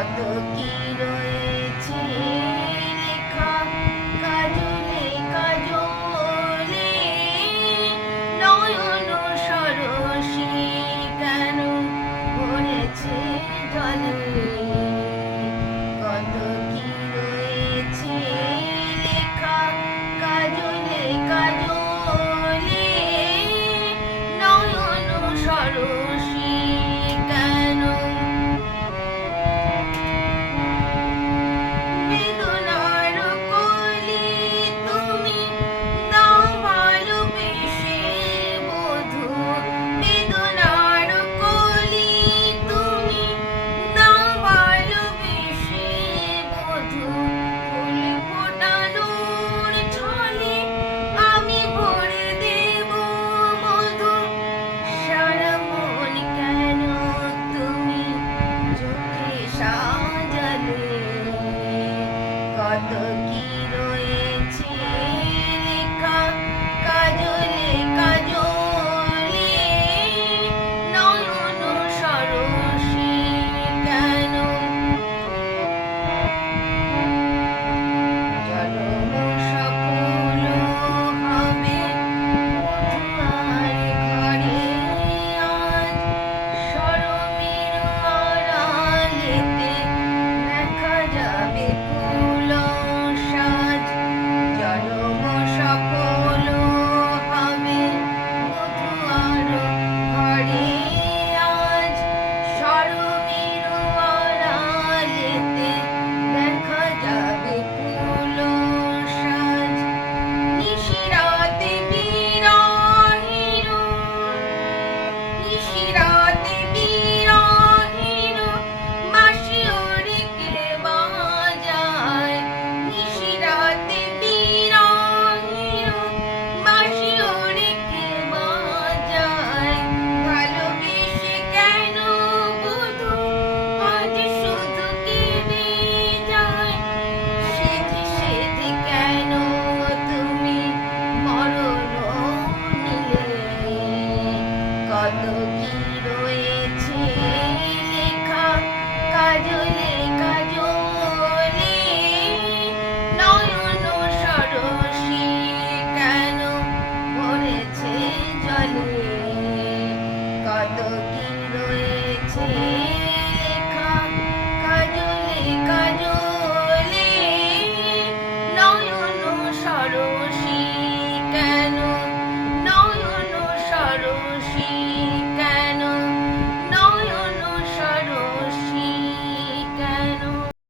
Kentucky. কি রয়েছে